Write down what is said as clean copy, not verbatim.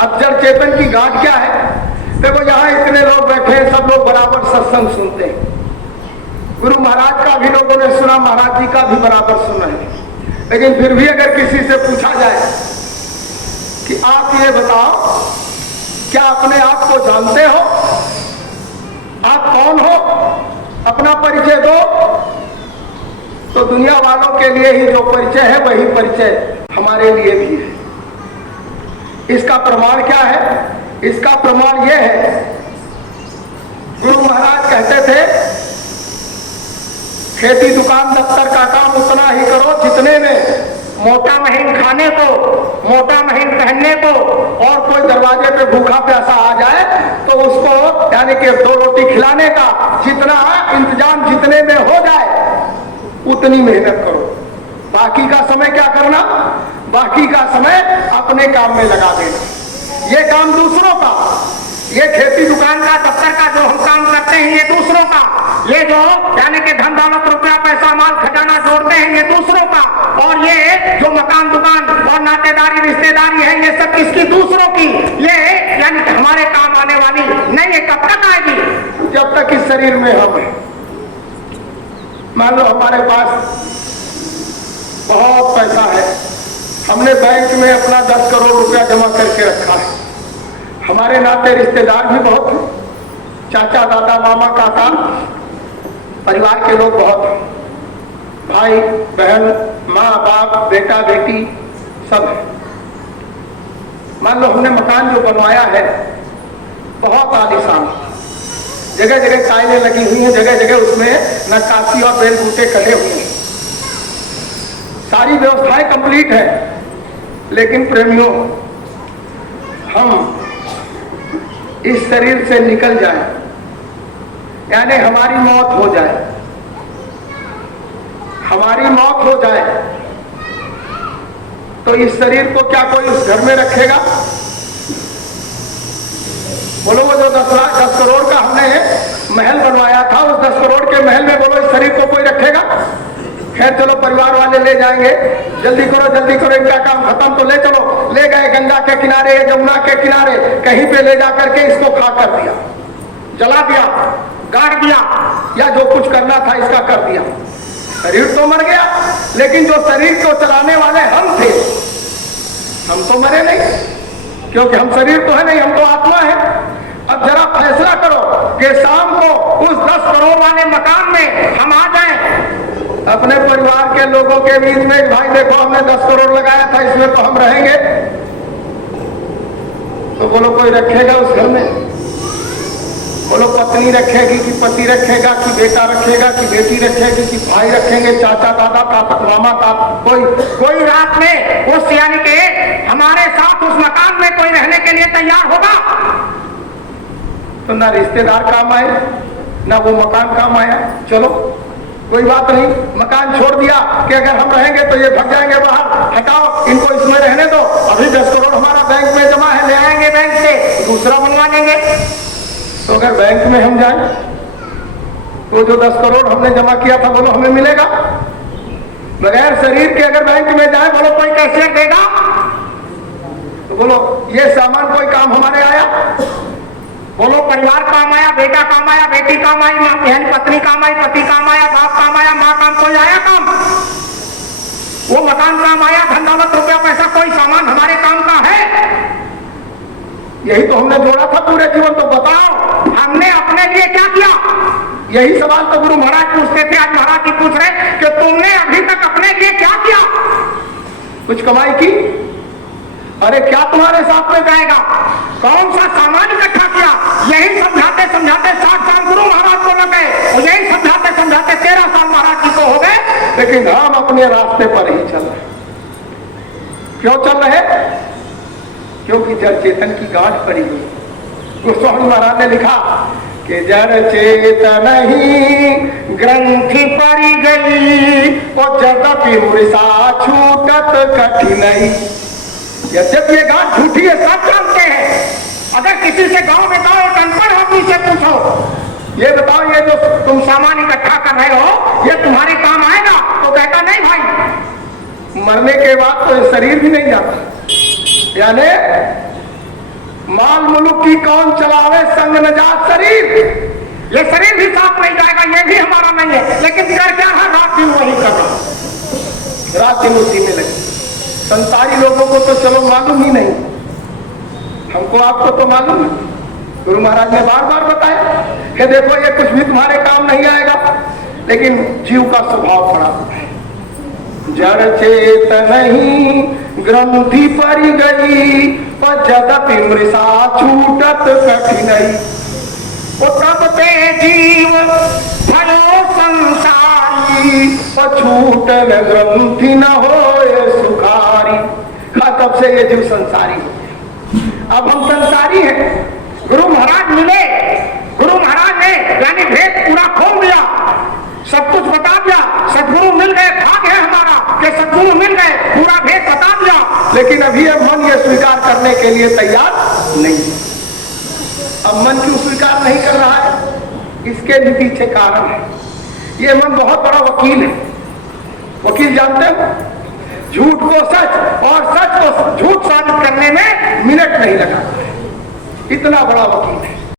अब जड़ चेतन की गांठ क्या है? देखो यहाँ इतने लोग बैठे हैं, सब लोग बराबर सत्संग सुनते हैं। गुरु महाराज का भी लोगों ने सुना, महाराज जी का भी बराबर सुना है। लेकिन फिर भी अगर किसी से पूछा जाए कि आप ये बताओ, क्या अपने आप को जानते हो? आप कौन हो? अपना परिचय दो। तो दुनिया वालों के लिए ही जो परिचय है वही परिचय हमारे लिए भी है। इसका प्रमाण क्या है? इसका प्रमाण यह है, गुरु महाराज कहते थे खेती दुकान दफ्तर का काम उतना ही करो जितने में मोटा महीन खाने को, मोटा महीन पहनने को, और कोई दरवाजे पे भूखा प्यासा आ जाए तो उसको यानी कि 2 रोटी खिलाने का जितना इंतजाम जितने में हो जाए उतनी मेहनत करो। बाकी का समय क्या करना? बाकी का समय अपने काम में लगा देना। ये काम दूसरों का, ये खेती दुकान का दफ्तर का जो हम काम करते हैं ये दूसरों का, ये जो यानी कि धन दौलत रुपया पैसा माल खजाना जोड़ते हैं ये दूसरों का, और ये जो मकान दुकान और नातेदारी रिश्तेदारी है ये सब किसकी? दूसरों की। ये यानी कि हमारे काम आने वाली नहीं है। कब तक आएगी? जब तक इस शरीर में हम हैं। मान लो हमारे पास बहुत पैसा है, हमने बैंक में अपना 10 करोड़ रुपया जमा करके रखा है। हमारे नाते रिश्तेदार भी बहुत हैं, चाचा दादा मामा काका, परिवार के लोग बहुत हैं, भाई बहन माँ बाप बेटा बेटी सब है। मान लो हमने मकान जो बनवाया है बहुत आलीशान, जगह जगह टाइलें लगी हुई हैं, जगह जगह उसमें नक्काशी और बेल बूटे कटे हुए हैं, सारी व्यवस्थाएं कंप्लीट है। लेकिन प्रेमियों, हम इस शरीर से निकल जाए, यानी हमारी मौत हो जाए, हमारी मौत हो जाए तो इस शरीर को क्या कोई उस घर में रखेगा? बोलो वो जो 10 करोड़ का हमने महल बनवाया था, उस 10 करोड़ के महल में बोलो इस शरीर को कोई रखेगा? खैर चलो परिवार वाले ले जाएंगे, जल्दी करो इनका काम खत्म, तो ले चलो। ले गए गंगा के किनारे, यमुना के किनारे, कहीं पे ले जा करके इसको खा कर दिया, जला दिया, गाड़ दिया, या जो कुछ करना था इसका कर दिया। शरीर तो मर गया, लेकिन जो शरीर को चलाने वाले हम थे, हम तो मरे नहीं, क्योंकि हम शरीर तो है नहीं, हम तो आत्मा है। अब जरा फैसला करो कि शाम को उस 10 करोड़ वाले मकान में हम आ जाएं, अपने परिवार के लोगों के बीच में, भाई देखो हमने 10 करोड़ लगाया था इसमें तो हम रहेंगे, तो बोलो कोई रखेगा उस घर में? बोलो पत्नी रखेगी कि पति रखेगा, कि बेटा रखेगा, कि बेटी रखेगी, कि भाई रखेंगे, चाचा दादा मामा का कोई रात में उस यानी के हमारे साथ उस मकान में कोई रहने के लिए तैयार होगा? तो ना रिश्तेदार काम आए, ना वो मकान काम आया। चलो कोई बात नहीं, मकान छोड़ दिया कि अगर हम रहेंगे तो ये भाग जाएंगे बाहर, हटाओ इनको इसमें रहने दो, अभी 10 करोड़ हमारा बैंक में जमा है, ले आएंगे बैंक से दूसरा बनवा लेंगे। तो अगर बैंक में हम जाएं तो जो 10 करोड़ हमने जमा किया था बोलो हमें मिलेगा? बगैर शरीर के अगर बैंक में जाए बोलो कोई कैशियर देगा? तो बोलो ये सामान कोई काम हमारे आया? बोलो परिवार काम आया, बेटा काम आया, बेटी काम आई, माँ बहन पत्नी काम आई, पति काम आया, बाप काम आया, माँ काम, कोई आया काम? वो मकान काम आया, धन दौलत रुपया पैसा, कोई सामान हमारे काम का है? यही तो हमने जोड़ा था पूरे जीवन। तो बताओ हमने अपने लिए क्या किया? यही सवाल तो गुरु महाराज पूछते थे, आज महाराज जी पूछ रहे कि तुमने अभी तक अपने लिए क्या किया? कुछ कमाई की? अरे क्या तुम्हारे साथ में जाएगा? कौन सा सामान इकट्ठा किया? यही समझाते समझाते 60 साल गुरु महाराज को लग गए, और यही समझाते समझाते 13 साल महाराज जी को हो गए, लेकिन हम अपने रास्ते पर ही चल रहे। क्यों चल रहे? क्योंकि जड़ चेतन की गांठ पड़ी हुई। गोस्वामी महाराज ने लिखा कि जड़ चेतन ही ग्रंथि पड़ी गई, और जदपि मुर्सा छूटत कठिनाई। जब ये गांठ झूठी है सब जानते हैं। अगर किसी से गांव में गांव एक अनपढ़ आदमी से पूछो, ये बताओ ये जो तुम सामान इकट्ठा कर रहे हो ये तुम्हारे काम आएगा? तो कहता नहीं भाई, मरने के बाद तो शरीर भी नहीं जाता। यानी मुल्क की कौन चलावे, संग न जात शरीर। ये शरीर भी साथ नहीं जाएगा, ये भी हमारा नहीं है, लेकिन कर क्या है, रात दिन वही कर रहा, रात दिन उसी में लगी। संसारी लोगों को तो चलो मालूम ही नहीं, हमको आपको तो मालूम है। गुरु महाराज ने बार बार बताया कि देखो ये कुछ भी तुम्हारे काम नहीं आएगा, लेकिन जीव का स्वभाव खराब है। जड़ चेत नहीं ग्रंथि परि गई, पर जदपि मृषा छूटत कठिनाई। तब ते जीव भयो संसारी, छूटन ग्रंथि न होए सुखारी। तब से ये जीव संसारी हो गया। अब हम संसारी हैं। गुरु महाराज मिले, गुरु महाराज ने यानी भेद पूरा खोल दिया, सब कुछ बता दिया। सदगुरु मिल गए, भाग्य है हमारा कि सदगुरु मिल गए, पूरा भेद बता दिया। लेकिन अभी अब मन ये स्वीकार करने के लिए तैयार नहीं है। अब मन क्यों स्वीकार नहीं कर रहा है? इसके भी पीछे कारण है। ये मन बहुत बड़ा वकील है। वकील जानते हो, झूठ को सच और सच को झूठ साबित करने में मिनट नहीं लगा, इतना बड़ा वकील है।